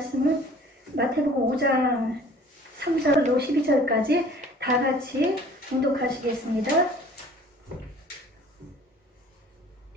말씀은 마태복음 5장 3절로 12절까지 다 같이 봉독하시겠습니다.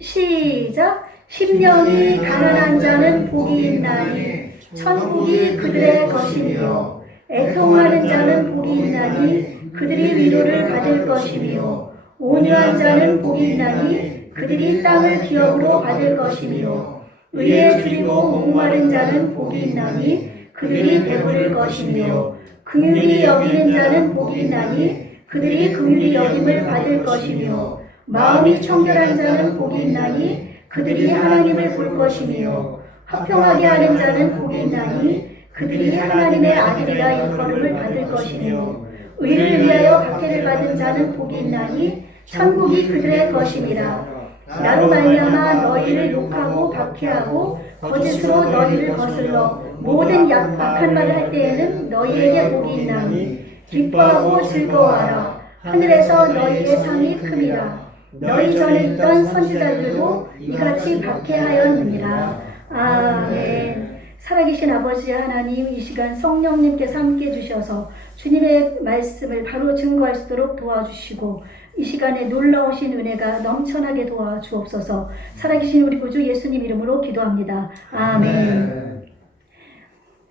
시작. 심령이 가난한 자는 복이 있나니 천국이 그들의 것이며, 애통하는 자는 복이 있나니 그들이 위로를 받을 것이며, 온유한 자는 복이 있나니 그들이 땅을 기업으로 받을 것이며, 의에 줄이고 목마른 자는 복이 있나니 그들이 배부를 것이며, 긍휼히 여기는 자는 복이 있나니 그들이 긍휼히 여김을 받을 것이며, 마음이 청결한 자는 복이 있나니 그들이 하나님을 볼 것이며, 화평하게 하는 자는 복이 있나니 그들이 하나님의 아들이라 일컬음을 받을 것이며, 의를 위하여 박해를 받은 자는 복이 있나니 천국이 그들의 것임이라. 나로 말미암아 너희를 욕하고 박해하고 거짓으로 너희를 거슬러 모든 악한 말을 할 때에는 너희에게 복이 있나니 기뻐하고 즐거워하라. 하늘에서 너희의 상이 큼이라. 너희 전에 있던 선지자들도 이같이 박해하였느니라. 아멘. 살아계신 아버지 하나님, 이 시간 성령님께서 함께 해주셔서 주님의 말씀을 바로 증거할 수 있도록 도와주시고, 이 시간에 놀라우신 은혜가 넘쳐나게 도와주옵소서. 살아계신 우리 구주 예수님 이름으로 기도합니다. 아멘.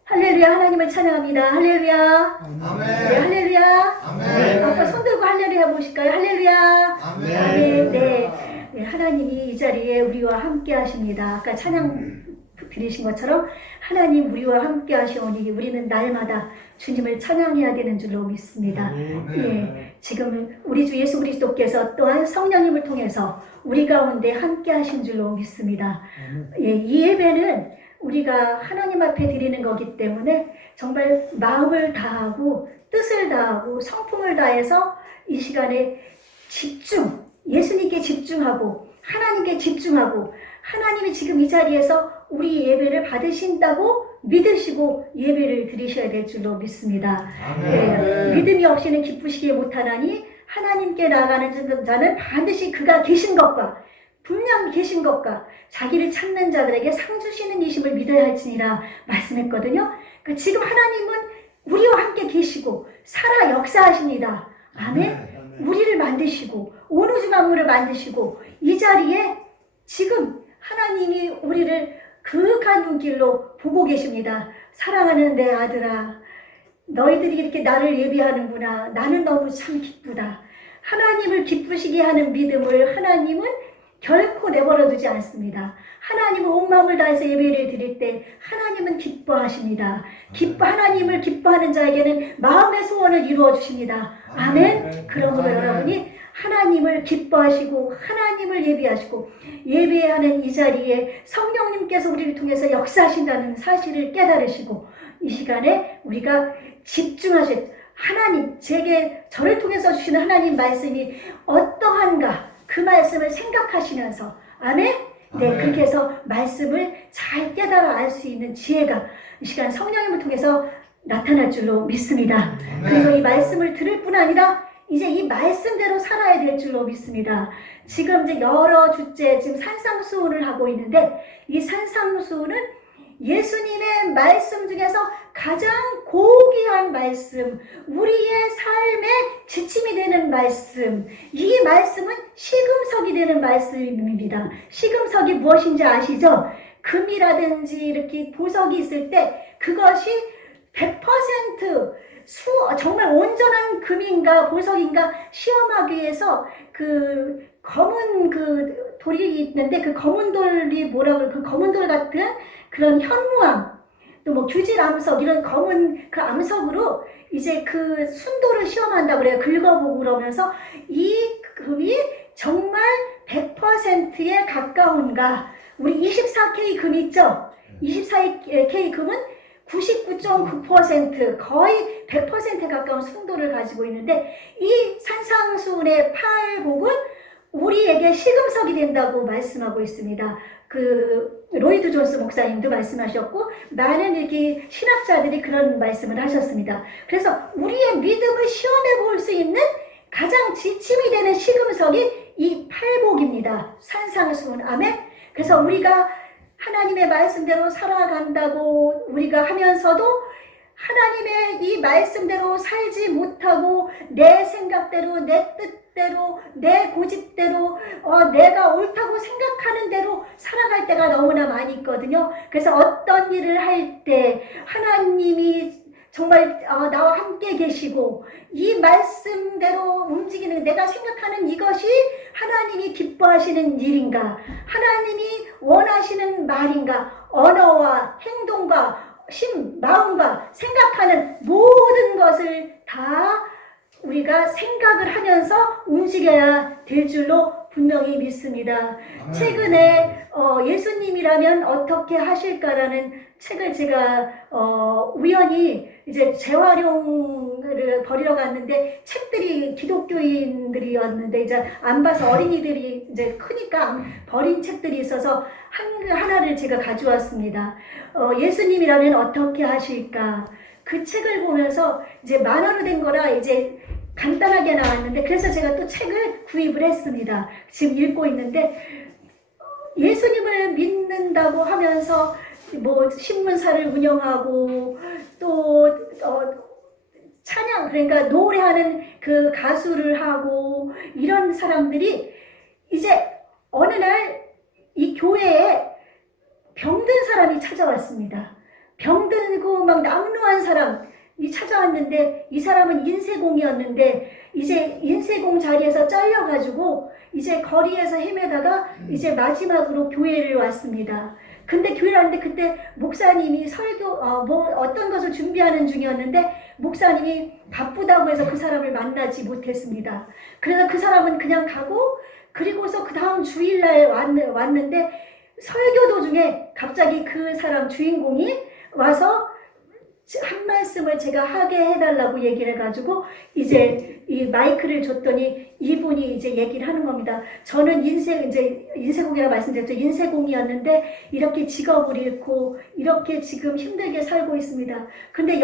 할렐루야. 하나님을 찬양합니다. 할렐루야. 아멘. 네, 할렐루야. 아멘. 아까 손 들고 할렐루야 보실까요? 할렐루야. 아멘. 아멘. 네, 하나님이 이 자리에 우리와 함께 하십니다. 아까 찬양 드리신 것처럼 하나님 우리와 함께 하시오니 우리는 날마다 주님을 찬양해야 되는 줄로 믿습니다. 예, 지금 우리 주 예수 그리스도께서 또한 성령님을 통해서 우리 가운데 함께 하신 줄로 믿습니다. 예, 이 예배는 우리가 하나님 앞에 드리는 거기 때문에 정말 마음을 다하고 뜻을 다하고 성품을 다해서 이 시간에 집중, 예수님께 집중하고 하나님께 집중하고, 하나님이 지금 이 자리에서 우리 예배를 받으신다고 믿으시고 예배를 드리셔야 될 줄로 믿습니다. 예, 믿음이 없이는 기쁘시게 못하나니 하나님께 나아가는 자는 반드시 그가 계신 것과 분명히 계신 것과 자기를 찾는 자들에게 상 주시는 이심을 믿어야 할지니라 말씀했거든요. 그러니까 지금 하나님은 우리와 함께 계시고 살아 역사하십니다. 아멘. 우리를 만드시고 온 우주 만물을 만드시고 이 자리에 지금 하나님이 우리를 그윽한 눈길로 보고 계십니다. 사랑하는 내 아들아, 너희들이 이렇게 나를 예배하는구나. 나는 너무 참 기쁘다. 하나님을 기쁘시게 하는 믿음을 하나님은 결코 내버려 두지 않습니다. 하나님은 온 마음을 다해서 예배를 드릴 때 하나님은 기뻐하십니다. 하나님을 기뻐하는 자에게는 마음의 소원을 이루어 주십니다. 아멘. 그러므로 여러분이 하나님을 기뻐하시고 하나님을 예배하시고 예배하는 이 자리에 성령님께서 우리를 통해서 역사하신다는 사실을 깨달으시고, 이 시간에 우리가 집중하실 하나님, 저를 통해서 주시는 하나님 말씀이 어떠한가, 그 말씀을 생각하시면서, 아멘? 네, 그렇게 해서 말씀을 잘 깨달아 알 수 있는 지혜가 이 시간 성령님을 통해서 나타날 줄로 믿습니다. 그리고 이 말씀을 들을 뿐 아니라 이제 이 말씀대로 살아야 될 줄로 믿습니다. 지금 이제 여러 주째 지금 산상수훈을 하고 있는데, 이 산상수훈은 예수님의 말씀 중에서 가장 고귀한 말씀, 우리의 삶의 지침이 되는 말씀, 이 말씀은 시금석이 되는 말씀입니다. 시금석이 무엇인지 아시죠? 금이라든지 이렇게 보석이 있을 때 그것이 100% 정말 온전한 금인가 보석인가 시험하기 위해서 그 검은 그 돌이 있는데, 그 검은 돌이 그 검은 돌 같은 그런 현무암, 또 뭐 규질 암석, 이런 검은 그 암석으로 이제 그 순도를 시험한다고 그래요. 긁어보고 그러면서 이 금이 정말 100%에 가까운가. 우리 24K 금 있죠? 24K 금은 99.9% 거의 100%에 가까운 순도를 가지고 있는데, 이 산상수훈의 팔복은 우리에게 시금석이 된다고 말씀하고 있습니다. 그 로이드 존스 목사님도 말씀하셨고 많은 이렇게 신학자들이 그런 말씀을 하셨습니다. 그래서 우리의 믿음을 시험해 볼 수 있는 가장 지침이 되는 시금석이 이 팔복입니다. 산상수훈. 아멘. 그래서 우리가 하나님의 말씀대로 살아간다고 우리가 하면서도 하나님의 이 말씀대로 살지 못하고 내 생각대로, 내 뜻대로, 내 고집대로, 내가 옳다고 생각하는 대로 살아갈 때가 너무나 많이 있거든요. 그래서 어떤 일을 할 때 하나님이 정말 나와 함께 계시고 이 말씀대로 움직이는, 내가 생각하는 이것이 하나님이 기뻐하시는 일인가, 하나님이 원하시는 말인가, 언어와 행동과 마음과 생각하는 모든 것을 다 우리가 생각을 하면서 움직여야 될 줄로 분명히 믿습니다. 최근에 예수님이라면 어떻게 하실까라는 책을 제가 우연히 이제 재활용을 버리러 갔는데, 책들이 기독교인들이었는데 이제 안 봐서 어린이들이 이제 크니까 버린 책들이 있어서 하나를 제가 가져왔습니다. 예수님이라면 어떻게 하실까? 그 책을 보면서 이제 만화로 된 거라 이제 간단하게 나왔는데, 그래서 제가 또 책을 구입을 했습니다. 지금 읽고 있는데, 예수님을 믿는다고 하면서 뭐 신문사를 운영하고 또 찬양, 그러니까 노래하는 그 가수를 하고 이런 사람들이 이제 어느 날 이 교회에 병든 사람이 찾아왔습니다. 병들고 막 남루한 사람이 찾아왔는데, 이 사람은 인쇄공이었는데 이제 인쇄공 자리에서 잘려가지고 이제 거리에서 헤매다가 이제 마지막으로 교회를 왔습니다. 근데 교회를 왔는데 그때 목사님이 뭐 어떤 것을 준비하는 중이었는데 목사님이 바쁘다고 해서 그 사람을 만나지 못했습니다. 그래서 그 사람은 그냥 가고, 그리고서 그 다음 주일날 왔는데 설교 도중에 갑자기 그 사람 주인공이 와서 한 말씀을 제가 하게 해달라고 얘기를 해가지고 이제 이 마이크를 줬더니 이분이 이제 얘기를 하는 겁니다. 저는 인쇄공이라고 말씀드렸죠. 인쇄공이었는데 이렇게 직업을 잃고 이렇게 지금 힘들게 살고 있습니다. 근데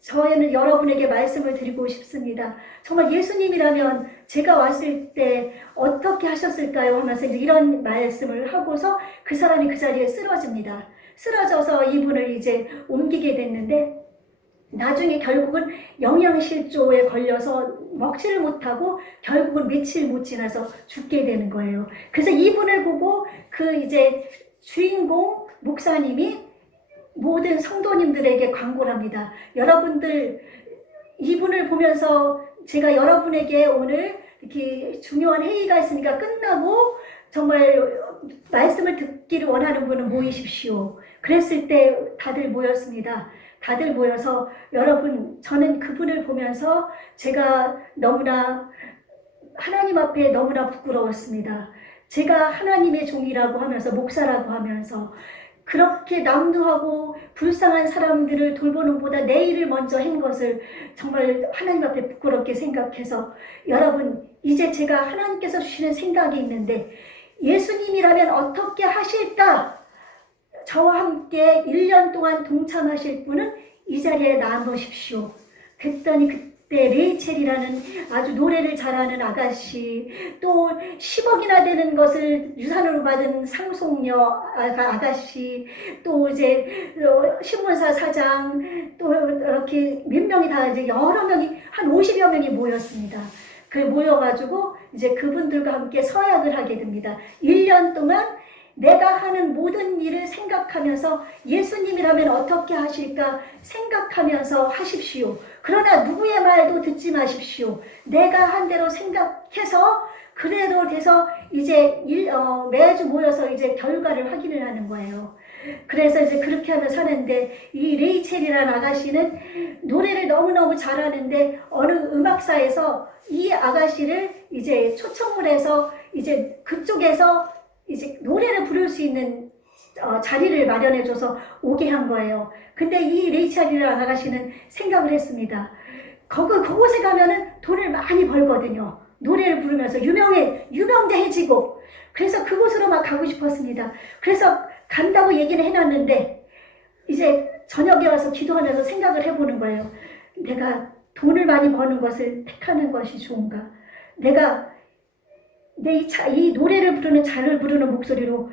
저희는 여러분에게 말씀을 드리고 싶습니다. 정말 예수님이라면 제가 왔을 때 어떻게 하셨을까요? 하면서 이제 이런 말씀을 하고서 그 사람이 그 자리에 쓰러집니다. 쓰러져서 이분을 이제 옮기게 됐는데, 나중에 결국은 영양실조에 걸려서 먹지를 못하고 결국은 며칠 못 지나서 죽게 되는 거예요. 그래서 이분을 보고 그 이제 주인공 목사님이 모든 성도님들에게 광고를 합니다. 여러분들, 이분을 보면서 제가 여러분에게 오늘 이렇게 중요한 회의가 있으니까 끝나고 정말 말씀을 듣기를 원하는 분은 모이십시오. 그랬을 때 다들 모였습니다. 다들 모여서, 여러분, 저는 그분을 보면서 제가 너무나 하나님 앞에 너무나 부끄러웠습니다. 제가 하나님의 종이라고 하면서, 목사라고 하면서 그렇게 남도하고 불쌍한 사람들을 돌보는 보다 내 일을 먼저 한 것을 정말 하나님 앞에 부끄럽게 생각해서, 여러분, 이제 제가 하나님께서 주시는 생각이 있는데, 예수님이라면 어떻게 하실까? 저와 함께 1년 동안 동참하실 분은 이 자리에 나아보십시오. 그랬더니 그때 레이첼이라는 아주 노래를 잘하는 아가씨, 또 10억이나 되는 것을 유산으로 받은 상속녀 아가씨, 또 이제 신문사 사장, 또 이렇게 몇 명이 다 이제 여러 명이, 한 50여 명이 모였습니다. 그 모여가지고 이제 그분들과 함께 서약을 하게 됩니다. 1년 동안 내가 하는 모든 일을 생각하면서 예수님이라면 어떻게 하실까 생각하면서 하십시오. 그러나 누구의 말도 듣지 마십시오. 내가 한 대로 생각해서 그대로 돼서 이제 매주 모여서 이제 결과를 확인을 하는 거예요. 그래서 이제 그렇게 하면서 사는데, 이 레이첼이라는 아가씨는 노래를 너무너무 잘하는데 어느 음악사에서 이 아가씨를 이제 초청을 해서 이제 그쪽에서 이제 노래를 부를 수 있는 자리를 마련해줘서 오게 한 거예요. 근데 이 레이첼이라는 아가씨는 생각을 했습니다. 그곳에 가면은 돈을 많이 벌거든요. 노래를 부르면서 유명해지고. 그래서 그곳으로 막 가고 싶었습니다. 그래서 간다고 얘기는 해놨는데, 이제 저녁에 와서 기도하면서 생각을 해보는 거예요. 내가 돈을 많이 버는 것을 택하는 것이 좋은가? 내가 이 노래를 부르는, 잘 부르는 목소리로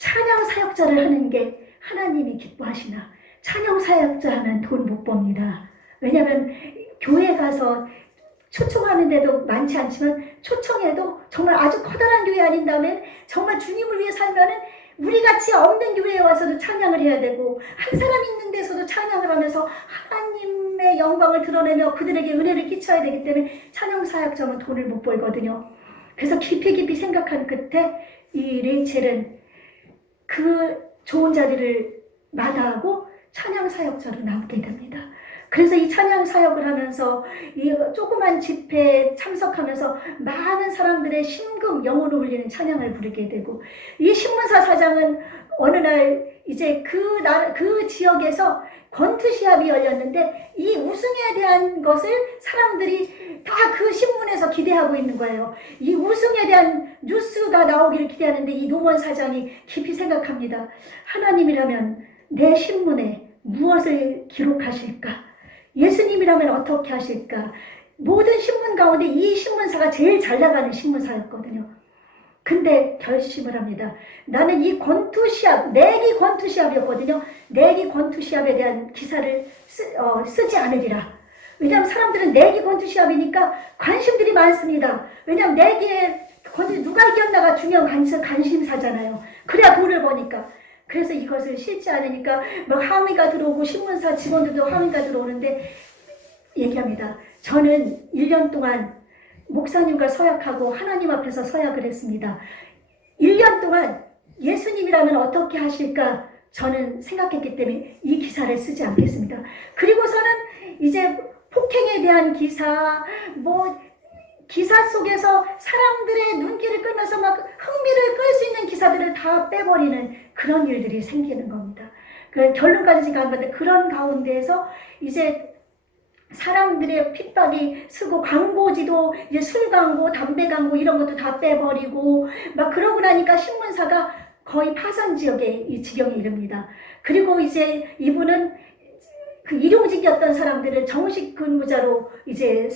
찬양 사역자를 하는 게 하나님이 기뻐하시나? 찬양 사역자 하면 돈 못 법니다. 왜냐하면 교회 가서 초청하는데도 많지 않지만 초청해도 정말 아주 커다란 교회 아닌 다음에 정말 주님을 위해 살면은 우리같이 없는 교회에 와서도 찬양을 해야 되고 한 사람 있는 데서도 찬양을 하면서 하나님의 영광을 드러내며 그들에게 은혜를 끼쳐야 되기 때문에 찬양 사역자면 돈을 못 벌거든요. 그래서 깊이 생각한 끝에 이 레이첼은 그 좋은 자리를 마다하고 찬양 사역자로 남게 됩니다. 그래서 이 찬양 사역을 하면서 이 조그만 집회에 참석하면서 많은 사람들의 심금 영혼을 울리는 찬양을 부르게 되고, 이 신문사 사장은 어느 날 이제 그 지역에서 권투 시합이 열렸는데 이 우승에 대한 것을 사람들이 다 그 신문에서 기대하고 있는 거예요. 이 우승에 대한 뉴스가 나오기를 기대하는데 이 노무원 사장이 깊이 생각합니다. 하나님이라면 내 신문에 무엇을 기록하실까? 예수님이라면 어떻게 하실까? 모든 신문 가운데 이 신문사가 제일 잘 나가는 신문사였거든요. 근데 결심을 합니다. 나는 이 권투 시합, 내기 권투 시합이었거든요. 내기 권투 시합에 대한 기사를 쓰지 않으리라. 왜냐하면 사람들은 내기 권투 시합이니까 관심들이 많습니다. 왜냐하면 내기에 권투 누가 이겼나가 중요한 관심사잖아요. 그래야 돈을 버니까. 그래서 이것을 싫지 않으니까 막 항의가 들어오고 신문사 직원들도 항의가 들어오는데 얘기합니다. 저는 1년 동안 목사님과 서약하고 하나님 앞에서 서약을 했습니다. 1년 동안 예수님이라면 어떻게 하실까 저는 생각했기 때문에 이 기사를 쓰지 않겠습니다. 그리고서는 이제 폭행에 대한 기사, 기사 속에서 사람들의 눈길을 끌면서 막 흥미를 끌 수 있는 기사들을 다 빼버리는 그런 일들이 생기는 겁니다. 그 결론까지 지금 안 봤는데 그런 가운데에서 이제 사람들의 핍박이 쓰고 광고지도 이제 술 광고, 담배 광고 이런 것도 다 빼버리고 막 그러고 나니까 신문사가 거의 파산 지역에 이 지경에 이릅니다. 그리고 이제 이분은 그 일용직이었던 사람들을 정식 근무자로 이제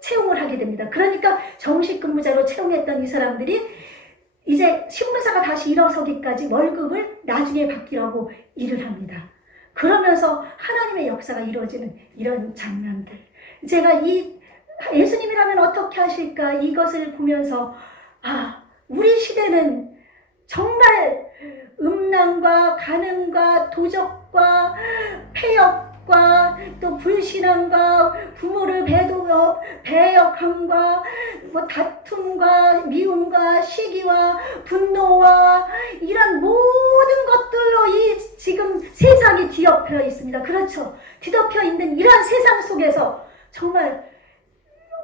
채용을 하게 됩니다. 그러니까 정식 근무자로 채용했던 이 사람들이 이제 신문사가 다시 일어서기까지 월급을 나중에 받기라고 일을 합니다. 그러면서 하나님의 역사가 이루어지는 이런 장면들. 제가 이 예수님이라면 어떻게 하실까 이것을 보면서 우리 시대는 정말 음란과 간음과 도적과 폐역과 또 불신앙과 부모를 배역함과 다툼과 미움과 시기와 분노와 이런 모든 것들로 이 지금 세상이 뒤덮여 있습니다. 그렇죠. 뒤덮여 있는 이런 세상 속에서 정말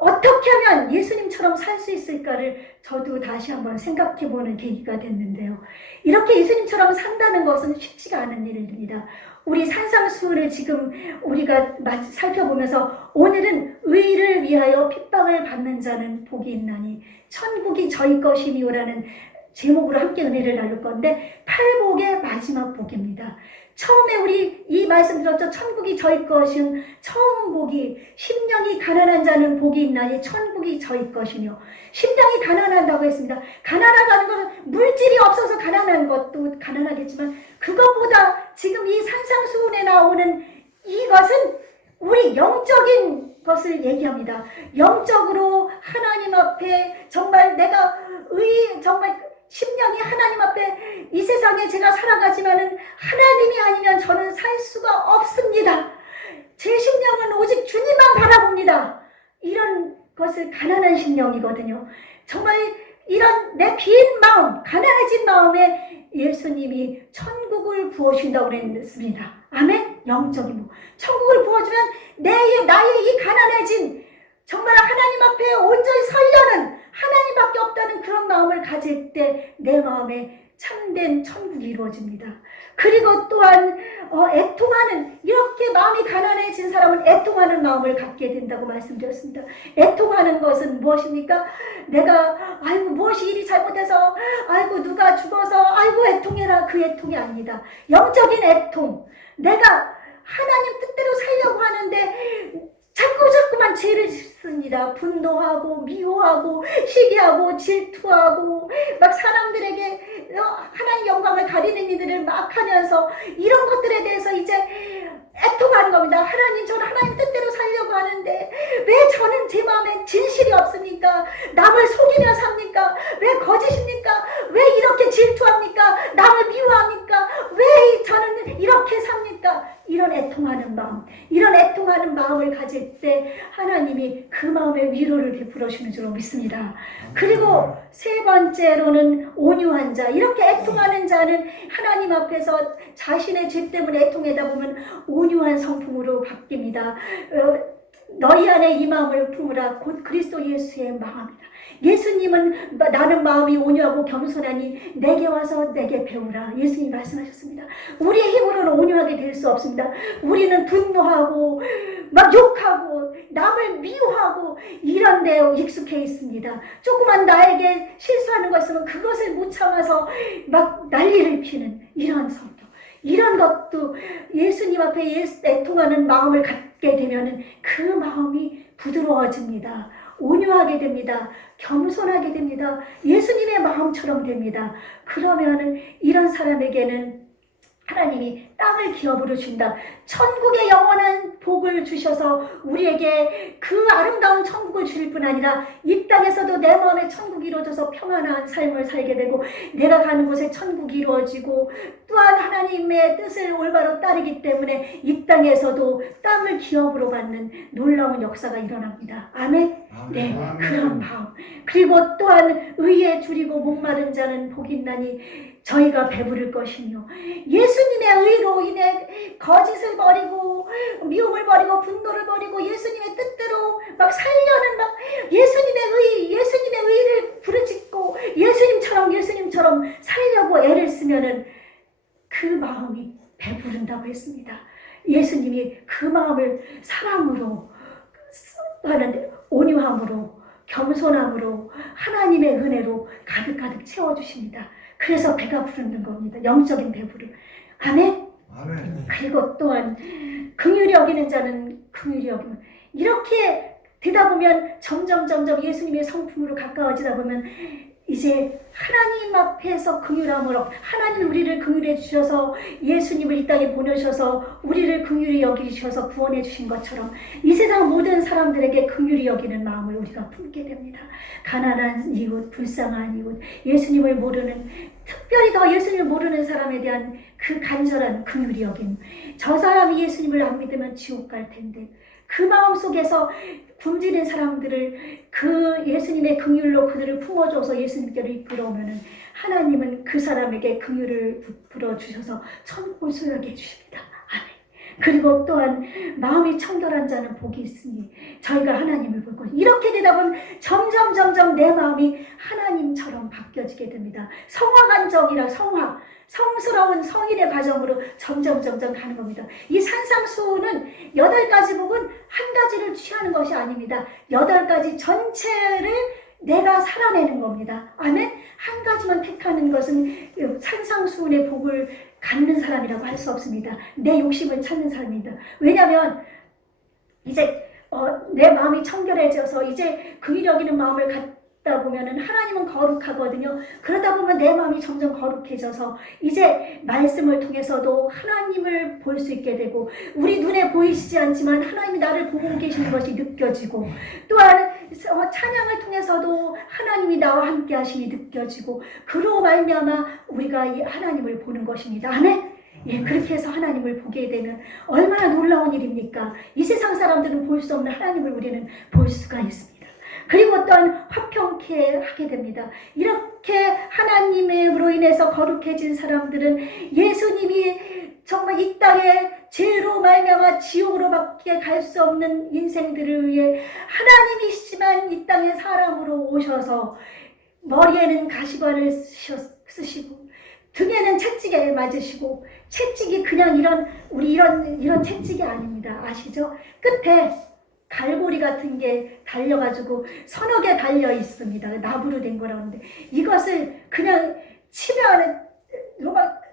어떻게 하면 예수님처럼 살 수 있을까를 저도 다시 한번 생각해보는 계기가 됐는데요. 이렇게 예수님처럼 산다는 것은 쉽지가 않은 일입니다. 우리 산상수훈을 지금 우리가 살펴보면서 오늘은 의를 위하여 핍박을 받는 자는 복이 있나니 천국이 저희 것이니요라는 제목으로 함께 은혜를 나눌 건데 팔복의 마지막 복입니다. 처음에 우리 이 말씀 들었죠. 천국이 저희 것은 처음 복이 심령이 가난한 자는 복이 있나니 천국이 저희 것이며 심령이 가난하다고 했습니다. 가난하다는 것은 물질이 없어서 가난한 것도 가난하겠지만 그것보다 지금 이 산상수훈에 나오는 이것은 우리 영적인 것을 얘기합니다. 영적으로 하나님 앞에 정말 내가 정말 심령이 하나님 앞에 이 세상에 제가 살아가지만은 하나님이 아니면 저는 살 수가 없습니다. 제 심령은 오직 주님만 바라봅니다. 이런 것을 가난한 심령이거든요. 정말 이런 내 빈 마음, 가난해진 마음에 예수님이 천국을 부어주신다고 그랬습니다. 아멘? 영적인 천국을 부어주면 나의 이 가난해진 정말 하나님 앞에 온전히 서려는 하나님밖에 없다는 그런 마음을 가질 때 내 마음에 참된 천국이 이루어집니다. 그리고 또한 애통하는 이렇게 마음이 가난해진 사람은 애통하는 마음을 갖게 된다고 말씀드렸습니다. 애통하는 것은 무엇입니까? 내가 무엇이 일이 잘못해서 누가 죽어서 애통해라 그 애통이 아닙니다. 영적인 애통. 내가 하나님 뜻대로 살려고 하는데 자꾸만 죄를 짓습니다. 분노하고 미워하고 시기하고 질투하고 막 사람들에게 하나님 영광을 가리는 일들을 막 하면서 이런 것들에 대해서 이제 애통하는 겁니다. 하나님, 저는 하나님 뜻대로 살려고 하는데 왜 저는 제 마음에 진실이 없습니까? 남을 속이며 삽니까? 왜 거짓입니까? 왜 이렇게 질투합니까? 남을 미워합니까? 왜 저는 이렇게 삽니까? 이런 애통하는 마음, 이런 애통하는 마음을 가질 때 하나님이 그 마음에 위로를 베풀어 주는 줄로 믿습니다. 그리고 세 번째로는 온유한 자. 이렇게 애통하는 자는 하나님 앞에서 자신의 죄 때문에 애통하다 보면 온유한 성품으로 바뀝니다. 너희 안에 이 마음을 품으라. 곧 그리스도 예수의 마음이다. 예수님은 나는 마음이 온유하고 겸손하니 내게 와서 내게 배우라. 예수님이 말씀하셨습니다. 우리의 힘으로는 온유하게 될 수 없습니다. 우리는 분노하고 막 욕하고 남을 미워하고 이런 데 익숙해 있습니다. 조그만 나에게 실수하는 거 있으면 그것을 못 참아서 막 난리를 피는 이런 성격. 이런 것도 예수님 앞에 애통하는 마음을 갖게 되면 그 마음이 부드러워집니다. 온유하게 됩니다. 겸손하게 됩니다. 예수님의 마음처럼 됩니다. 그러면은 이런 사람에게는 하나님이 땅을 기업으로 준다. 천국의 영원한 복을 주셔서 우리에게 그 아름다운 천국을 줄 뿐 아니라 이 땅에서도 내 마음에 천국이 이루어져서 평안한 삶을 살게 되고 내가 가는 곳에 천국이 이루어지고 또한 하나님의 뜻을 올바로 따르기 때문에 이 땅에서도 땅을 기업으로 받는 놀라운 역사가 일어납니다. 아멘? 네, 그런 마음. 그리고 또한 의에 줄이고 목마른 자는 복이 있나니 저희가 배부를 것이며 예수님의 의로 인해 거짓을 버리고 미움을 버리고 분노를 버리고 예수님의 뜻대로 막 살려는 막 예수님의 의를 부르짖고 예수님처럼 살려고 애를 쓰면은 그 마음이 배부른다고 했습니다. 예수님이 그 마음을 사랑으로 하는데 온유함으로 겸손함으로 하나님의 은혜로 가득가득 채워주십니다. 그래서 배가 부르는 겁니다. 영적인 배부름. 아멘? 아멘. 그리고 또한 긍휼히 여기는 자는 긍휼히 여기면 이렇게 되다 보면 점점 예수님의 성품으로 가까워지다 보면 이제 하나님 앞에서 긍휼함으로 하나님 우리를 긍휼해 주셔서 예수님을 이 땅에 보내셔서 우리를 긍휼히 여기셔서 구원해 주신 것처럼 이 세상 모든 사람들에게 긍휼히 여기는 마음을 우리가 품게 됩니다. 가난한 이웃, 불쌍한 이웃, 예수님을 모르는 특별히 더 예수님을 모르는 사람에 대한 그 간절한 긍휼히 여김. 저 사람이 예수님을 안 믿으면 지옥 갈 텐데 그 마음 속에서 굶주린 사람들을 그 예수님의 긍휼로 그들을 품어줘서 예수님께로 이끌어오면은 하나님은 그 사람에게 긍휼을 베풀어 주셔서 천국을 소유하게 해주십니다. 아멘. 그리고 또한 마음이 청결한 자는 복이 있으니 저희가 하나님을 볼 것입니다. 이렇게 되다 보면 점점 내 마음이 하나님처럼 바뀌어지게 됩니다. 성화간정이라 성스러운 성인의 과정으로 점점 가는 겁니다. 이 산상수훈은 8가지 복은 한 가지를 취하는 것이 아닙니다. 8가지 전체를 내가 살아내는 겁니다. 아멘? 한 가지만 택하는 것은 산상수훈의 복을 갖는 사람이라고 할 수 없습니다. 내 욕심을 찾는 사람입니다. 왜냐하면 이제 내 마음이 청결해져서 이제 긍휼히 여기는 마음을 갖다 보면은 하나님은 거룩하거든요. 그러다 보면 내 마음이 점점 거룩해져서 이제 말씀을 통해서도 하나님을 볼 수 있게 되고 우리 눈에 보이시지 않지만 하나님이 나를 보고 계시는 것이 느껴지고 또한 찬양을 통해서도 하나님이 나와 함께 하심이 느껴지고 그로 말미암아 우리가 이 하나님을 보는 것입니다. 아멘? 예, 그렇게 해서 하나님을 보게 되면 얼마나 놀라운 일입니까? 이 세상 사람들은 볼 수 없는 하나님을 우리는 볼 수가 있습니다. 그리고 또한 화평케 하게 됩니다. 이렇게 하나님으로 인해서 거룩해진 사람들은 예수님이 정말 이 땅에 죄로 말미암아 지옥으로밖에 갈 수 없는 인생들을 위해 하나님이시지만 이 땅에 사람으로 오셔서 머리에는 가시관을 쓰시고 등에는 채찍에 맞으시고 채찍이 그냥 이런 채찍이 아닙니다. 아시죠? 끝에 갈고리 같은 게 달려가지고 서너 개 달려 있습니다. 나무로 된 거라고 하는데 이것을 그냥 치면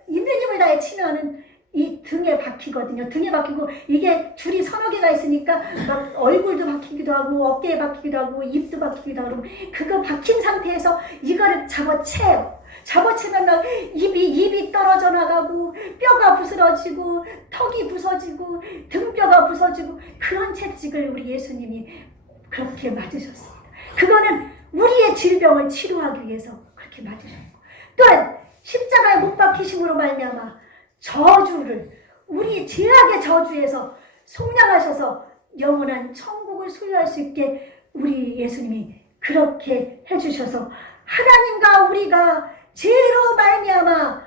있는 힘을 다해 치면은 이 등에 박히거든요. 등에 박히고 이게 줄이 서너 개가 있으니까 막 얼굴도 박히기도 하고 어깨에 박히기도 하고 입도 박히기도 하고 그거 박힌 상태에서 이거를 잡아채요. 잡아채면 막 입이 떨어져 나가고 뼈가 부스러지고 턱이 부서지고 등뼈가 부서지고 그런 채찍을 우리 예수님이 그렇게 맞으셨습니다. 그거는 우리의 질병을 치료하기 위해서 그렇게 맞으셨고 또한 십자가에 못 박히심으로 말미암아 저주를 우리 죄악의 저주에서 속량하셔서 영원한 천국을 소유할 수 있게 우리 예수님이 그렇게 해주셔서 하나님과 우리가 죄로 말미암아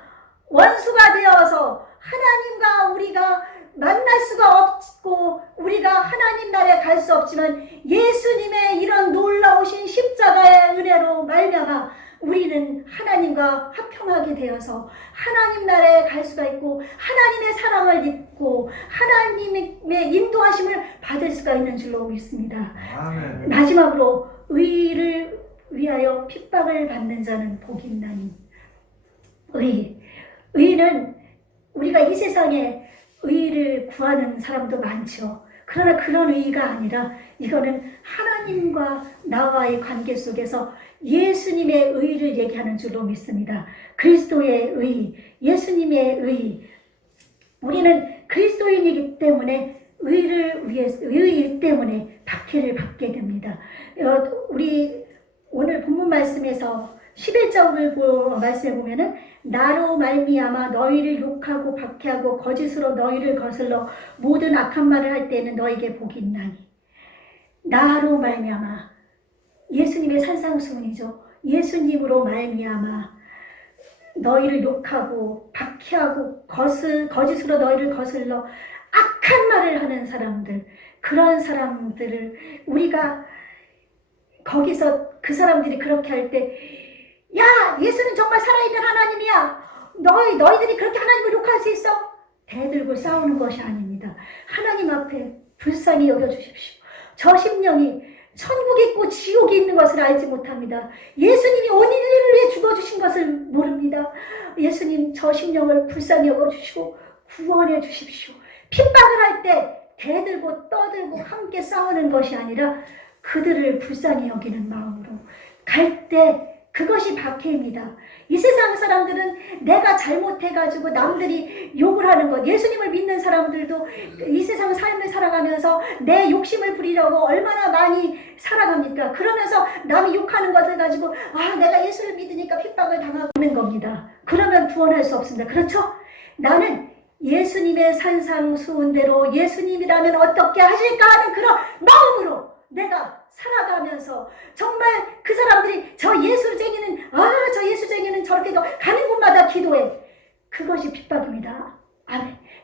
원수가 되어서 하나님과 우리가 만날 수가 없고 우리가 하나님 나라에 갈 수 없지만 예수님의 이런 놀라우신 십자가의 은혜로 말미암아 우리는 하나님과 화평하게 되어서 하나님 나라에 갈 수가 있고 하나님의 사랑을 입고 하나님의 인도하심을 받을 수가 있는 줄로 믿습니다. 아멘. 마지막으로 의를 위하여 핍박을 받는 자는 복이 있나니. 의는 우리가 이 세상에 의를 구하는 사람도 많죠. 그러나 그런 의가 아니라 이거는 하나님과 나와의 관계 속에서 예수님의 의를 얘기하는 줄로 믿습니다. 그리스도의 의, 예수님의 의. 우리는 그리스도인이기 때문에 의일 때문에 박해를 받게 됩니다. 우리 오늘 본문 말씀에서 11절 말씀에 보면은 나로 말미암아 너희를 욕하고 박해하고 거짓으로 너희를 거슬러 모든 악한 말을 할 때에는 너에게 복이 있나니. 나로 말미암아 예수님의 산상수훈이죠. 예수님으로 말미암아 너희를 욕하고 박해하고 거짓으로 너희를 거슬러 악한 말을 하는 사람들, 그런 사람들을 우리가 거기서 그 사람들이 그렇게 할 때 야, 예수는 정말 살아있는 하나님이야. 너희들이 그렇게 하나님을 욕할 수 있어? 대들고 싸우는 것이 아닙니다. 하나님 앞에 불쌍히 여겨주십시오. 저 심령이 천국이 있고 지옥이 있는 것을 알지 못합니다. 예수님이 온 인류를 위해 죽어주신 것을 모릅니다. 예수님 저 심령을 불쌍히 여겨주시고 구원해 주십시오. 핍박을 할 때 대들고 떠들고 함께 싸우는 것이 아니라 그들을 불쌍히 여기는 마음으로 갈 때 그것이 박해입니다. 이 세상 사람들은 내가 잘못해가지고 남들이 욕을 하는 것, 예수님을 믿는 사람들도 이 세상 삶을 살아가면서 내 욕심을 부리려고 얼마나 많이 살아갑니까? 그러면서 남이 욕하는 것을 가지고 내가 예수를 믿으니까 핍박을 당하고 있는 겁니다. 그러면 구원할 수 없습니다. 그렇죠? 나는 예수님의 산상수훈대로 예수님이라면 어떻게 하실까 하는 그런 마음으로 내가 살아가면서 정말 그 사람들이 저 예수쟁이는 저렇게 가는 곳마다 기도해. 그것이 핍박입니다.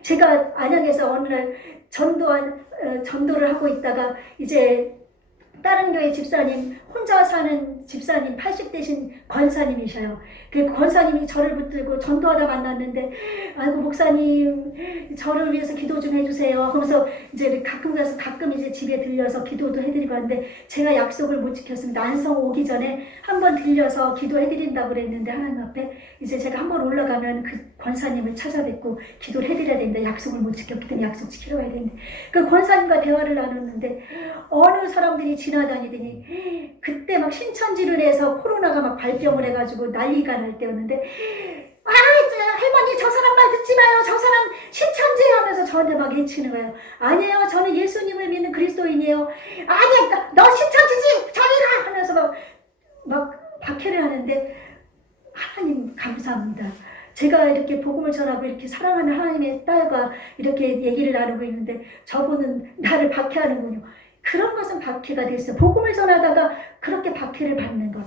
제가 안양에서 어느 날 전도를 하고 있다가 이제 다른 교회 집사님, 혼자 사는 집사님, 80대신 권사님이셔요. 그 권사님이 저를 붙들고 전도하다 만났는데, 아이고, 목사님, 저를 위해서 기도 좀 해주세요. 그러면서 이제 가끔 이제 집에 들려서 기도도 해드리고 하는데, 제가 약속을 못 지켰습니다. 안성 오기 전에 한번 들려서 기도해드린다고 그랬는데, 하나님 앞에 이제 제가 한번 올라가면 그 권사님을 찾아뵙고 기도를 해드려야 된다. 약속을 못 지켰기 때문에 약속 지키러 가야 되는데, 그 권사님과 대화를 나눴는데, 어느 사람들이 지나다니더니 그때 막 신천지를 해서 코로나가 막 발병을 해가지고 난리가 날 때였는데 할머니 저 사람 말 듣지 마요. 저 사람 신천지 하면서 저한테 막 해치는 거예요. 아니에요. 저는 예수님을 믿는 그리스도인이에요. 아니야. 너 신천지지. 저리가 하면서 막 박해를 하는데 하나님 감사합니다. 제가 이렇게 복음을 전하고 이렇게 사랑하는 하나님의 딸과 이렇게 얘기를 나누고 있는데 저분은 나를 박해하는군요. 그런 것은 박해가 됐어요. 복음을 전하다가 그렇게 박해를 받는 것.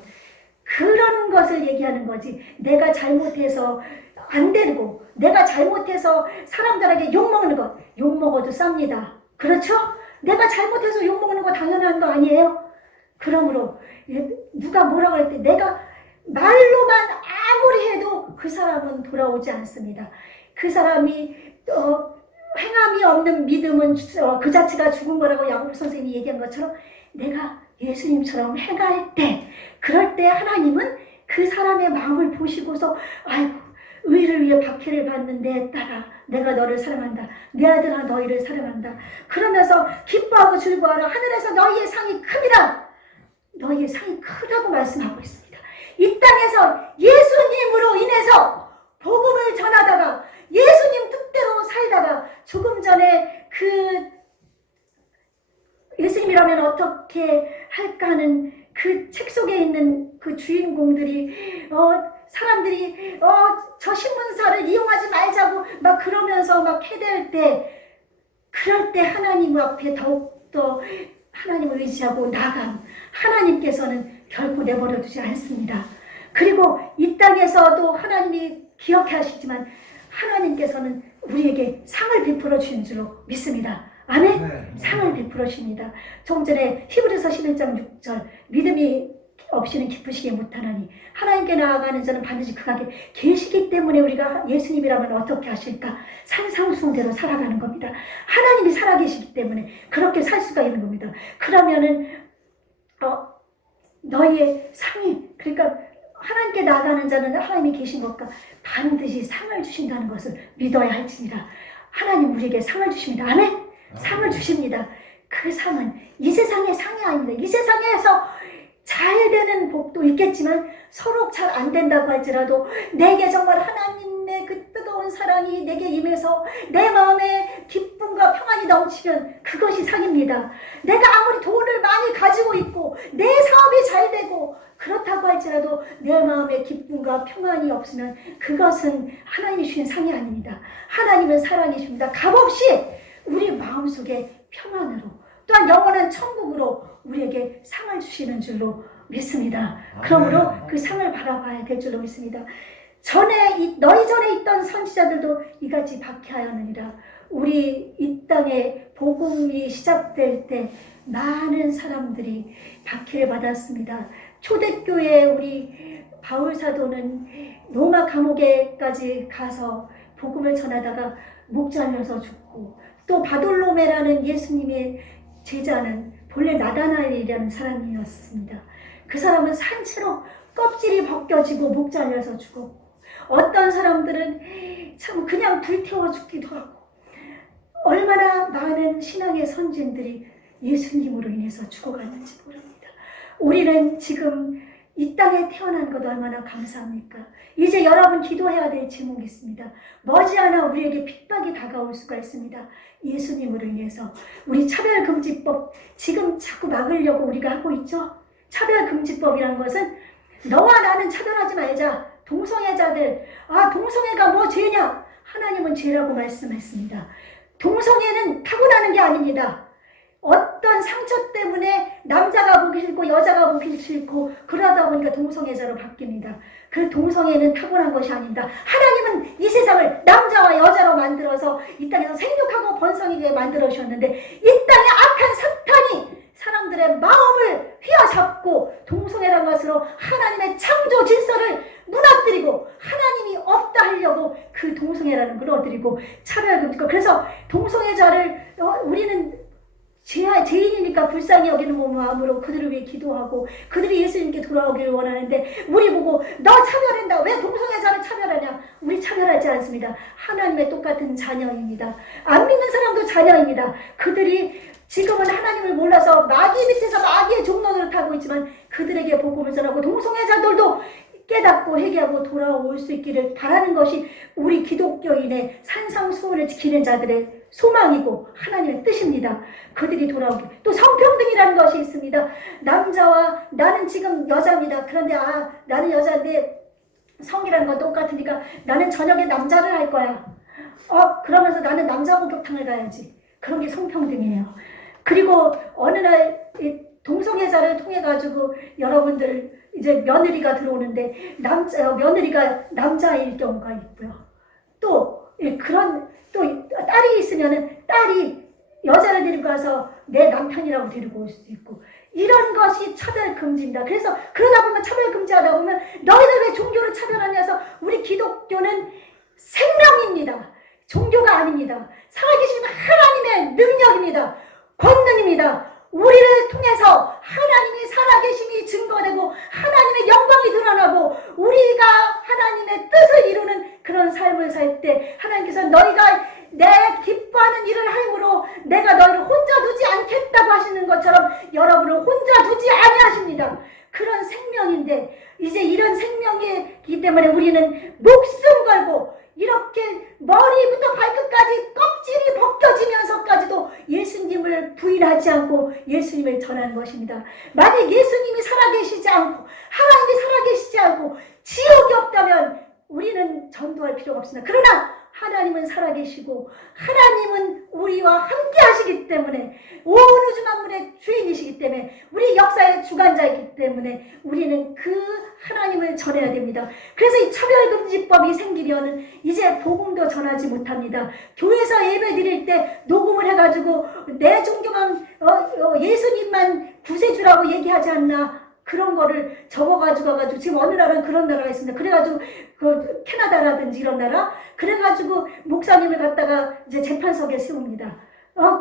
그런 것을 얘기하는 거지. 내가 잘못해서 안 되고 내가 잘못해서 사람들에게 욕먹는 것. 욕먹어도 쌉니다. 그렇죠? 내가 잘못해서 욕먹는 거 당연한 거 아니에요? 그러므로 누가 뭐라고 할 때 내가 말로만 아무리 해도 그 사람은 돌아오지 않습니다. 그 사람이 행함이 없는 믿음은 그 자체가 죽은 거라고 야고보 선생님이 얘기한 것처럼 내가 예수님처럼 행할 때 그럴 때 하나님은 그 사람의 마음을 보시고서 아이고 의를 위해 박해를 받는 내 딸아, 내가 너를 사랑한다. 내 아들아, 너희를 사랑한다. 그러면서 기뻐하고 즐거워하라. 하늘에서 너희의 상이 크니라. 너희의 상이 크다고 말씀하고 있습니다. 이 땅에서 예수님으로 인해서 복음을 전하다가 예수님 뜻대로 살다가 조금 전에 그 예수님이라면 어떻게 할까 하는 그 책 속에 있는 그 주인공들이 사람들이 저 신문사를 이용하지 말자고 막 그러면서 막 해댈 때, 그럴 때 하나님 앞에 더욱더 하나님을 의지하고 나간 하나님께서는 결코 내버려 두지 않습니다. 그리고 이 땅에서도 하나님이 기억해 하시지만 하나님께서는 우리에게 상을 베풀어 주신 줄로 믿습니다. 아멘? 네. 상을 베풀어 주십니다. 조금 전에 히브리서 11장 6절 믿음이 없이는 기쁘시게 못하나니 하나님께 나아가는 자는 반드시 그 가게 계시기 때문에 우리가 예수님이라면 어떻게 하실까? 산상수훈대로 살아가는 겁니다. 하나님이 살아계시기 때문에 그렇게 살 수가 있는 겁니다. 그러면은 너희의 상이, 그러니까 하나님께 나아가는 자는 하나님이 계신 것과 반드시 상을 주신다는 것을 믿어야 할지니라. 하나님 우리에게 상을 주십니다. 아멘? 상을 주십니다. 그 상은 이 세상의 상이 아닙니다. 이 세상에서 잘 되는 복도 있겠지만 서로 잘 안 된다고 할지라도 내게 정말 하나님의 그 뜨거운 사랑이 내게 임해서 내 마음에 기쁨과 평안이 넘치면 그것이 상입니다. 내가 아무리 돈을 많이 가지고 있고 내 사업이 잘 되고 그렇다고 할지라도 내 마음에 기쁨과 평안이 없으면 그것은 하나님이 주신 상이 아닙니다. 하나님은 사랑이십니다. 값없이 우리 마음속에 평안으로 또한 영원한 천국으로 우리에게 상을 주시는 줄로 믿습니다. 그러므로 그 상을 바라봐야 될 줄로 믿습니다. 너희 전에 있던 선지자들도 이같이 박해하였느니라. 우리 이 땅에 복음이 시작될 때 많은 사람들이 박해를 받았습니다. 초대교회 우리 바울 사도는 로마 감옥에까지 가서 복음을 전하다가 목 잘려서 죽고, 또 바돌로메라는 예수님의 제자는 본래 나다나엘이라는 사람이었습니다. 그 사람은 산채로 껍질이 벗겨지고 목 잘려서 죽었고, 어떤 사람들은 참 그냥 불태워 죽기도 하고, 얼마나 많은 신앙의 선진들이 예수님으로 인해서 죽어갔는지 모릅니다. 우리는 지금 이 땅에 태어난 것 얼마나 감사합니까? 이제 여러분 기도해야 될 제목이 있습니다. 머지않아 우리에게 핍박이 다가올 수가 있습니다. 예수님으로 인해서. 우리 차별금지법 지금 자꾸 막으려고 우리가 하고 있죠. 차별금지법이란 것은 너와 나는 차별하지 말자. 동성애자들, 동성애가 뭐 죄냐? 하나님은 죄라고 말씀했습니다. 동성애는 타고나는 게 아닙니다. 어떤 상처 때문에 남자가 보기 싫고 여자가 보기 싫고 그러다 보니까 동성애자로 바뀝니다. 그 동성애는 타고난 것이 아닙니다. 하나님은 이 세상을 남자와 여자로 만들어서 이 땅에서 생육하고 번성하게 만들어 주셨는데, 이 땅에 악한 사탄이 사람들의 마음을 휘어잡고 동성애라는 것으로 하나님의 창조 질서를 무너뜨리고 하나님이 없다 하려고 그 동성애라는 걸 얻으리고 차별금지고, 그래서 동성애자를 우리는 죄인이니까 불쌍히 여기는 마음으로 그들을 위해 기도하고 그들이 예수님께 돌아오기를 원하는데, 우리 보고 너 차별한다, 왜 동성애자를 차별하냐? 우리 차별하지 않습니다. 하나님의 똑같은 자녀입니다. 안 믿는 사람도 자녀입니다. 그들이 지금은 하나님을 몰라서 마귀 밑에서 마귀의 종로를 타고 있지만 그들에게 복음을 전하고 동성애자들도 깨닫고 회개하고 돌아올 수 있기를 바라는 것이 우리 기독교인의 산상수훈을 지키는 자들의 소망이고 하나님의 뜻입니다. 그들이 돌아오기. 또 성평등이라는 것이 있습니다. 남자와 나는 지금 여자입니다. 그런데 나는 여자인데 성이라는 건 똑같으니까 나는 저녁에 남자를 할 거야. 그러면서 나는 남자 목욕탕을 가야지. 그런 게 성평등이에요. 그리고 어느 날 동성애자를 통해 가지고 여러분들 이제 며느리가 들어오는데 며느리가 남자일 경우가 있고요. 또 딸이 있으면은 딸이 여자를 데리고 가서 내 남편이라고 데리고 올 수도 있고, 이런 것이 차별금지입니다. 그래서 그러다 보면 차별금지하다 보면 너희들 왜 종교를 차별하냐서, 우리 기독교는 생명입니다. 종교가 아닙니다. 살아계신 하나님의 능력입니다. 권능입니다. 우리를 통해서 하나님이 살아계심이 증거되고 하나님의 영광이 드러나고 우리가 하나님의 뜻을 이루는 그런 삶을 살 때 하나님께서 너희가 내 기뻐하는 일을 함으로 내가 너희를 혼자 두지 않겠다고 하시는 것처럼 여러분을 혼자 두지 아니하십니다. 그런 생명인데 이제 이런 생명이기 때문에 우리는 목숨 걸고 이렇게 머리부터 발끝까지 껍질이 벗겨지면서까지도 예수님을 부인하지 않고 예수님을 전하는 것입니다. 만약 예수님이 살아계시지 않고 하나님이 살아계시지 않고 지옥이 없다면 우리는 전도할 필요가 없습니다. 그러나 하나님은 살아계시고 하나님은 우리와 함께 하시기 때문에 온 우주 만물의 주인이시기 때문에 우리 역사의 주관자이기 때문에 우리는 그 하나님을 전해야 됩니다. 그래서 이 차별금지법이 생기면 이제 복음도 전하지 못합니다. 교회에서 예배 드릴 때 녹음을 해가지고 내 종교만 예수님만 구세주라고 얘기하지 않나 그런 거를 적어가지고 지금 어느 나라는 그런 나라가 있습니다. 그래가지고 그 캐나다라든지 이런 나라 그래가지고 목사님을 갖다가 이제 재판석에 세웁니다.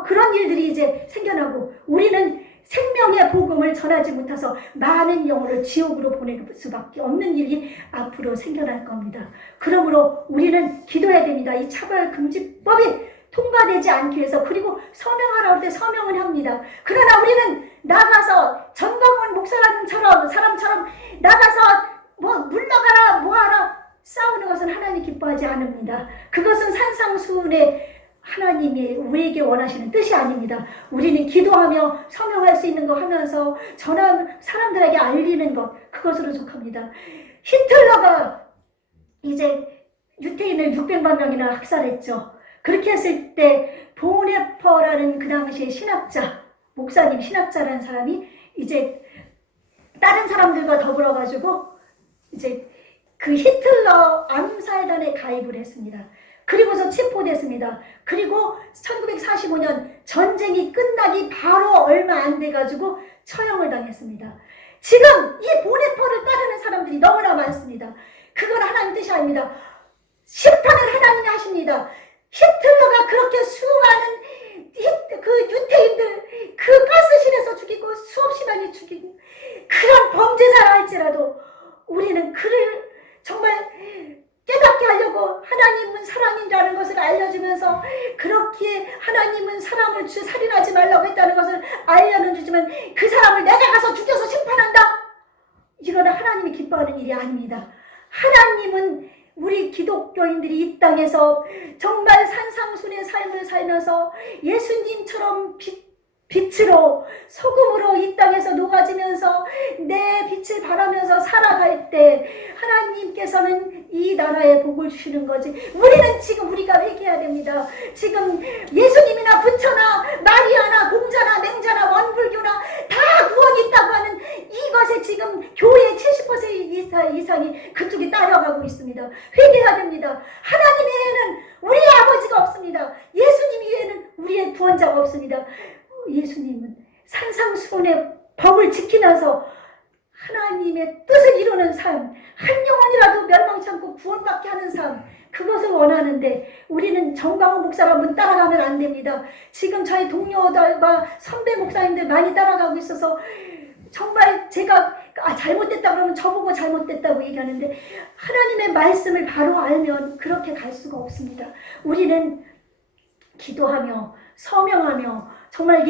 그런 일들이 이제 생겨나고 우리는 생명의 복음을 전하지 못해서 많은 영혼을 지옥으로 보낼 수밖에 없는 일이 앞으로 생겨날 겁니다. 그러므로 우리는 기도해야 됩니다. 이 차별금지법이 통과되지 않기 위해서 그리고 서명하라고 할 때 서명을 합니다. 그러나 우리는 나가서 전광훈 사람처럼 나가서 뭐 물러가라 뭐하라 싸우는 것은 하나님 기뻐하지 않습니다. 그것은 산상수훈의 하나님이 우리에게 원하시는 뜻이 아닙니다. 우리는 기도하며 서명할 수 있는 거 하면서 사람들에게 알리는 것 그것으로 속합니다. 히틀러가 이제 유태인을 600만 명이나 학살했죠. 그렇게 했을 때 보네퍼라는 그 당시에 신학자, 목사님 신학자라는 사람이 이제 다른 사람들과 더불어 가지고 이제 그 히틀러 암살단에 가입을 했습니다. 그리고서 체포됐습니다. 그리고 1945년 전쟁이 끝나기 바로 얼마 안 돼 가지고 처형을 당했습니다. 지금 이 보네퍼를 따르는 사람들이 너무나 많습니다. 그건 하나님 뜻이 아닙니다. 심판을 하나님이 하십니다. 히틀러가 그렇게 수많은 그 유태인들 그 가스실에서 죽이고 수없이 많이 죽이고 그런 범죄자라 할지라도 우리는 그를 정말 깨닫게 하려고 하나님은 사랑이라는 것을 알려주면서 그렇게 하나님은 사람을 살인하지 말라고 했다는 것을 알려는 주지만 그 사람을 내가 가서 죽여서 심판한다? 이거는 하나님이 기뻐하는 일이 아닙니다. 하나님은 우리 기독교인들이 이 땅에서 정말 산상순의 삶을 살면서 예수님처럼 빛으로 소금으로 이 땅에서 녹아지면서 내 빛을 발하면서 살아갈 때 하나님께서는 이 나라에 복을 주시는 거지. 우리는 지금 우리가 회개해야 됩니다. 지금 예수님이나 부처나 마리아나 공자나 맹자나 원불교나 다 구원이 있다고 하는 이것에 지금 교회의 70% 이상이 그쪽에 따라가고 있습니다. 회개해야 됩니다. 하나님 외에는 우리의 아버지가 없습니다. 예수님 외에는 우리의 구원자가 없습니다. 예수님은 산상수훈의 법을 지키면서 하나님의 뜻을 이루는 삶, 한 영혼이라도 멸망치 않고 구원받게 하는 삶, 그것을 원하는데 우리는 정광훈 목사를 한번 따라가면 안 됩니다. 지금 저희 동료들과 선배 목사님들 많이 따라가고 있어서 정말 제가 잘못됐다 그러면 저보고 잘못됐다고 얘기하는데 하나님의 말씀을 바로 알면 그렇게 갈 수가 없습니다. 우리는 기도하며 서명하며 정말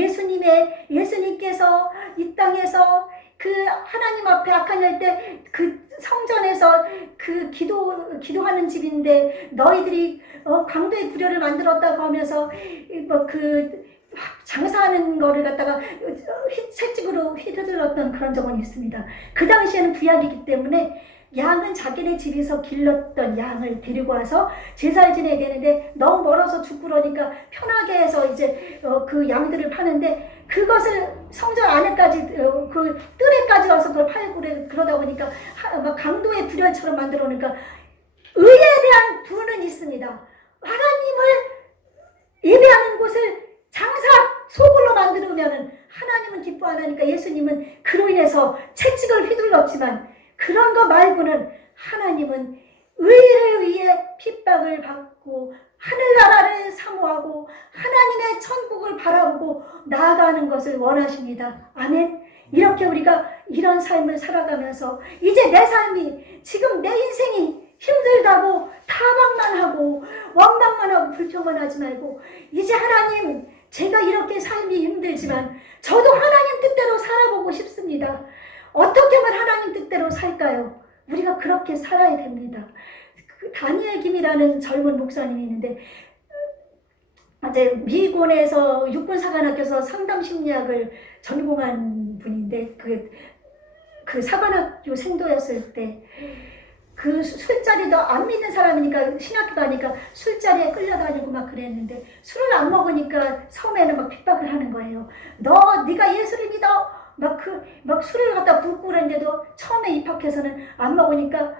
예수님께서 이 땅에서 그 하나님 앞에 악한할 때 그 성전에서 그 기도하는 집인데 너희들이 강도의 구려를 만들었다고 하면서 그 장사하는 거를 갖다가 채찍으로 휘둘렀던 그런 적은 있습니다. 그 당시에는 구약이기 때문에 양은 자기네 집에서 길렀던 양을 데리고 와서 제사를 지내야 되는데 너무 멀어서 죽고 그러니까 편하게 해서 이제 그 양들을 파는데 그것을 성전 안에까지 그 뜰에까지 와서 그걸 팔고 그러다 보니까 막 강도의 불혈처럼 만들어 놓으니까 의에 대한 부는 있습니다. 하나님을 예배하는 곳을 장사 소굴로 만들면은 하나님은 기뻐 안 하니까 예수님은 그로 인해서 채찍을 휘둘렀지만 그런 거 말고는 하나님은 의를 위해 핍박을 받고 하늘나라를 사모하고 하나님의 천국을 하나님을 바라보고 나아가는 것을 원하십니다. 아멘. 이렇게 우리가 이런 삶을 살아가면서 이제 내 삶이 지금 내 인생이 힘들다고 타박만 하고 원망만 하고 불평만 하지 말고 이제 하나님 제가 이렇게 삶이 힘들지만 저도 하나님 뜻대로 살아보고 싶습니다. 어떻게 하면 하나님 뜻대로 살까요? 우리가 그렇게 살아야 됩니다. 다니엘 김이라는 젊은 목사님이 있는데 이제 미군에서 육군사관학교에서 상담심리학을 전공한 분인데 그 사관학교 생도였을 때 그 술자리도 안 믿는 사람이니까 신학교 가니까 술자리에 끌려다니고 막 그랬는데 술을 안 먹으니까 처음에는 막 핍박을 하는 거예요. 네가 예수를 믿어 막 술을 갖다 붓고 그랬는데도 처음에 입학해서는 안 먹으니까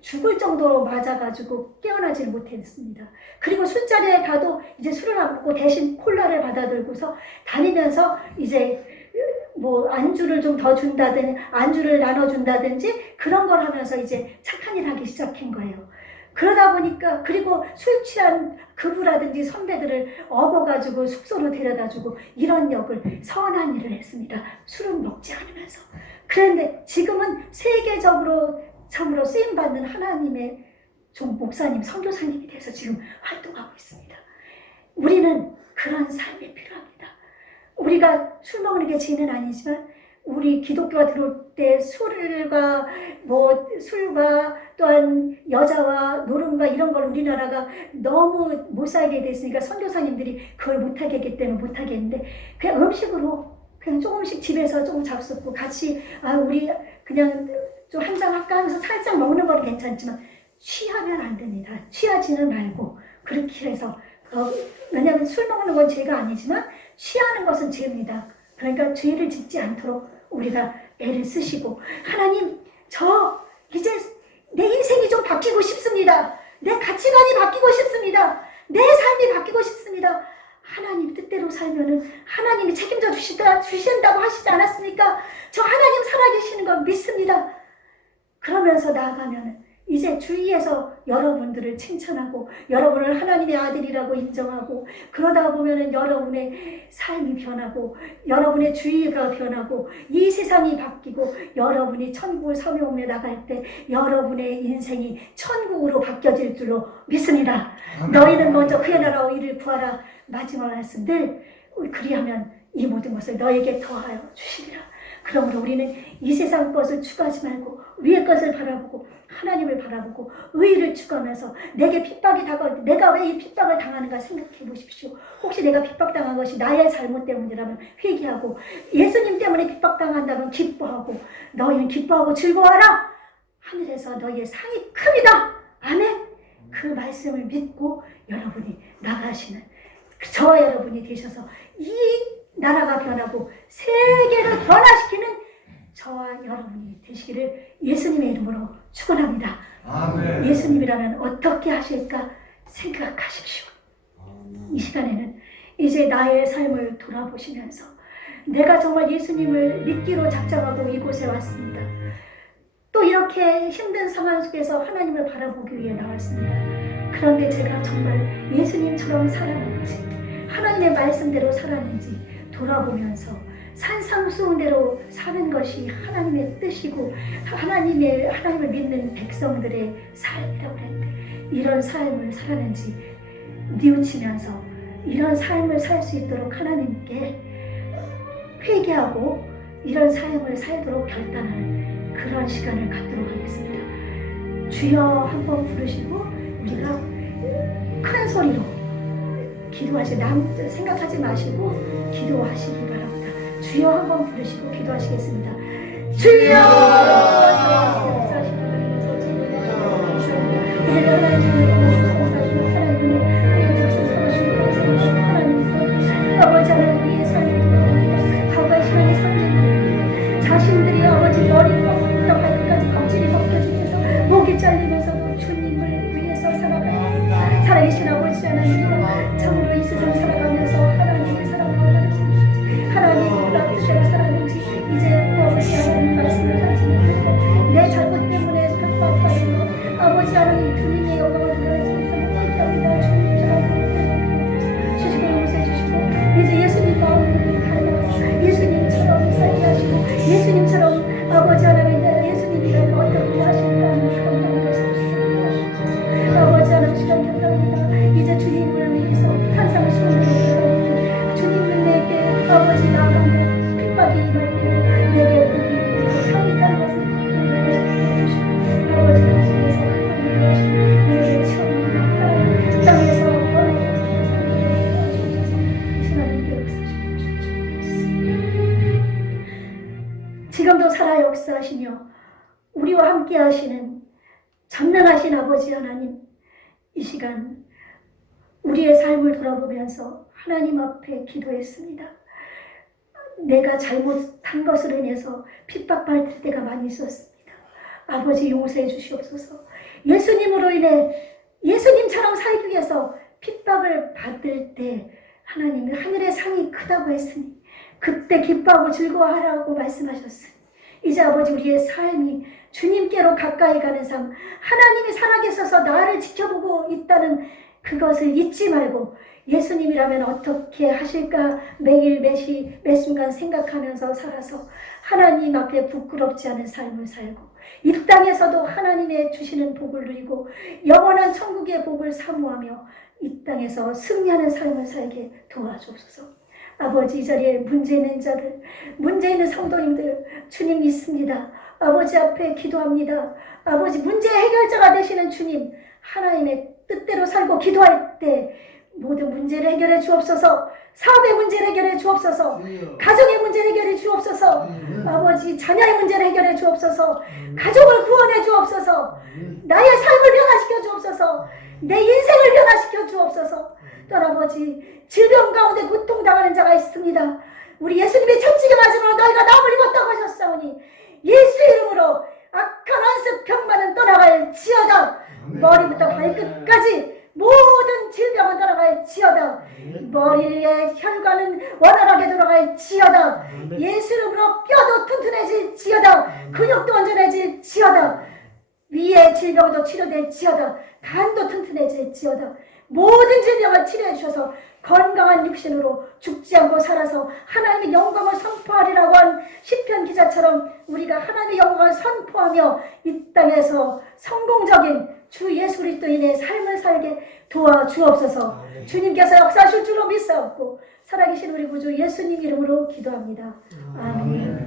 죽을 정도로 맞아가지고 깨어나지를 못했습니다. 그리고 술자리에 가도 이제 술을 안 먹고 대신 콜라를 받아들고서 다니면서 이제 뭐 안주를 좀 더 준다든지 안주를 나눠준다든지 그런 걸 하면서 이제 착한 일 하기 시작한 거예요. 그러다 보니까 그리고 술 취한 그부라든지 선배들을 업어가지고 숙소로 데려다주고 이런 역을 선한 일을 했습니다. 술은 먹지 않으면서. 그런데 지금은 세계적으로 참으로 쓰임받는 하나님의 좀 목사님, 선교사님이 돼서 지금 활동하고 있습니다. 우리는 그런 삶이 필요합니다. 우리가 술 먹는 게 죄는 아니지만 우리 기독교가 들어올 때 술과 또한 여자와 노름과 이런 걸 우리나라가 너무 못 살게 됐으니까 선교사님들이 그걸 못하게 했기 때문에 못하게 했는데 그냥 음식으로 그냥 조금씩 집에서 조금 잡숫고 같이 우리 그냥 좀 한 잔 할까 하면서 살짝 먹는 건 괜찮지만 취하면 안 됩니다. 취하지는 말고 그렇게 해서 왜냐하면 술 먹는 건 죄가 아니지만 취하는 것은 죄입니다. 그러니까 죄를 짓지 않도록 우리가 애를 쓰시고 하나님 저 이제 내 인생이 좀 바뀌고 싶습니다. 내 가치관이 바뀌고 싶습니다. 내 삶이 바뀌고 싶습니다. 하나님 뜻대로 살면은 하나님이 책임져 주신다고 하시지 않았습니까? 저 하나님 살아계시는 건 믿습니다. 그러면서 나아가면은 이제 주위에서 여러분들을 칭찬하고 여러분을 하나님의 아들이라고 인정하고 그러다 보면은 여러분의 삶이 변하고 여러분의 주위가 변하고 이 세상이 바뀌고 여러분이 천국을 섬해오며 나갈 때 여러분의 인생이 천국으로 바뀌어질 줄로 믿습니다. 너희는 먼저 그의 나라와 의를 구하라. 마지막 말씀들 그리하면 이 모든 것을 너에게 더하여 주시리라. 그러므로 우리는 이 세상 것을 추구하지 말고 위의 것을 바라보고 하나님을 바라보고 의의를 추구하면서 내게 핍박이 다가올 때 내가 왜 이 핍박을 당하는가 생각해 보십시오. 혹시 내가 핍박당한 것이 나의 잘못 때문이라면 회개하고 예수님 때문에 핍박당한다면 기뻐하고 너희는 기뻐하고 즐거워하라. 하늘에서 너희의 상이 큽니다. 아멘. 그 말씀을 믿고 여러분이 나가시는 저와 여러분이 되셔서 이 나라가 변하고 세계를 변화시키는 저와 여러분이 되시기를 예수님의 이름으로 축원합니다. 아멘. 예수님이라면 어떻게 하실까 생각하십시오. 이 시간에는 이제 나의 삶을 돌아보시면서 내가 정말 예수님을 믿기로 작정하고 이곳에 왔습니다. 또 이렇게 힘든 상황 속에서 하나님을 바라보기 위해 나왔습니다. 그런데 제가 정말 예수님처럼 살았는지 하나님의 말씀대로 살았는지 돌아보면서 산상수훈대로 사는 것이 하나님의 뜻이고 하나님을 믿는 백성들의 삶이라고 했는데 이런 삶을 살았는지 뉘우치면서 이런 삶을 살 수 있도록 하나님께 회개하고 이런 삶을 살도록 결단하는 그런 시간을 갖도록 하겠습니다. 주여 한번 부르시고 우리가 큰 소리로 기도하시고 생각하지 마시고 기도하시기 바랍니다. 주여 한번 부르시고 기도하시겠습니다. 주여! 아버지 하나님 우리의 삶을 과거의 시간이 상징되는 자신들이 아버지 머리부터 발끝까지 껍질이 벗겨지면서 목이 잘리면서도 주님을 위해서 살아가는 살아계신 아버지 하나님 참으로 이 세상 살아가면서 하나님의 사랑을 받으시고 하나님 뜻대로 살았는지 이제 아버지 하나님 말씀을 하지 못하고 내 잘못 때문에 핍박받는 것 아버지 하나님 주님의 영광을 드러내지 못하는 것입니다. 주님 사랑을 주시고 용서해 주시고 이제 예수님 아버지 나가면 핍박이 임할 때 내게 복이 상이 있다는 것을 주시고 아버지 말씀에서 하나님의 하시는 우리의 체험이나 하나님 땅에서 지금도 살아 역사하시며 우리와 함께 하시는 전능하신 아버지 하나님, 이 시간 우리의 삶을 돌아보면서 하나님 앞에 기도했습니다. 내가 잘못한 것으로 인해서 핍박받을 때가 많이 있었습니다. 아버지 용서해 주시옵소서. 예수님으로 인해 예수님처럼 살기 위해서 핍박을 받을 때 하나님이 하늘의 상이 크다고 했으니 그때 기뻐하고 즐거워하라고 말씀하셨으니 이제 아버지 우리의 삶이 주님께로 가까이 가는 삶, 하나님이 살아계셔서 나를 지켜보고 있다는 그것을 잊지 말고 예수님이라면 어떻게 하실까 매일 매 순간 생각하면서 살아서 하나님 앞에 부끄럽지 않은 삶을 살고 이 땅에서도 하나님의 주시는 복을 누리고 영원한 천국의 복을 사모하며 이 땅에서 승리하는 삶을 살게 도와주옵소서. 아버지 이 자리에 문제 있는 자들, 문제 있는 성도님들 주님 믿습니다. 아버지 앞에 기도합니다. 아버지 문제 해결자가 되시는 주님, 하나님의 뜻대로 살고 기도할 때 모든 문제를 해결해 주옵소서. 사업의 문제를 해결해 주옵소서. 가정의 문제를 해결해 주옵소서. 아버지 자녀의 문제를 해결해 주옵소서. 가족을 구원해 주옵소서. 나의 삶을 변화시켜 주옵소서. 내 인생을 변화시켜 주옵소서. 또 아버지 질병 가운데 고통당하는 자가 있습니다. 우리 예수님이 천지게 맞으므로 너희가 나음을 입었다고 하셨사오니 예수의 이름으로 악한 원수 병만은 떠나갈지어다. 머리부터 발끝까지 모든 질병은 떠나갈지어다. 머리의 혈관은 원활하게 돌아갈지어다. 예수 이름으로 뼈도 튼튼해질지어다. 근육도 온전해질지어다. 위의 질병도 치료될지어다. 간도 튼튼해질지어다. 모든 질병을 치료해 주셔서 건강한 육신으로 죽지 않고 살아서 하나님의 영광을 선포하리라고 한 시편 기자처럼 우리가 하나님의 영광을 선포하며 이 땅에서 성공적인 주 예수 그리스도인의 삶을 살게 도와주옵소서. 주님께서 역사하실 줄로 믿사옵고 살아계신 우리 구주 예수님 이름으로 기도합니다. 아멘.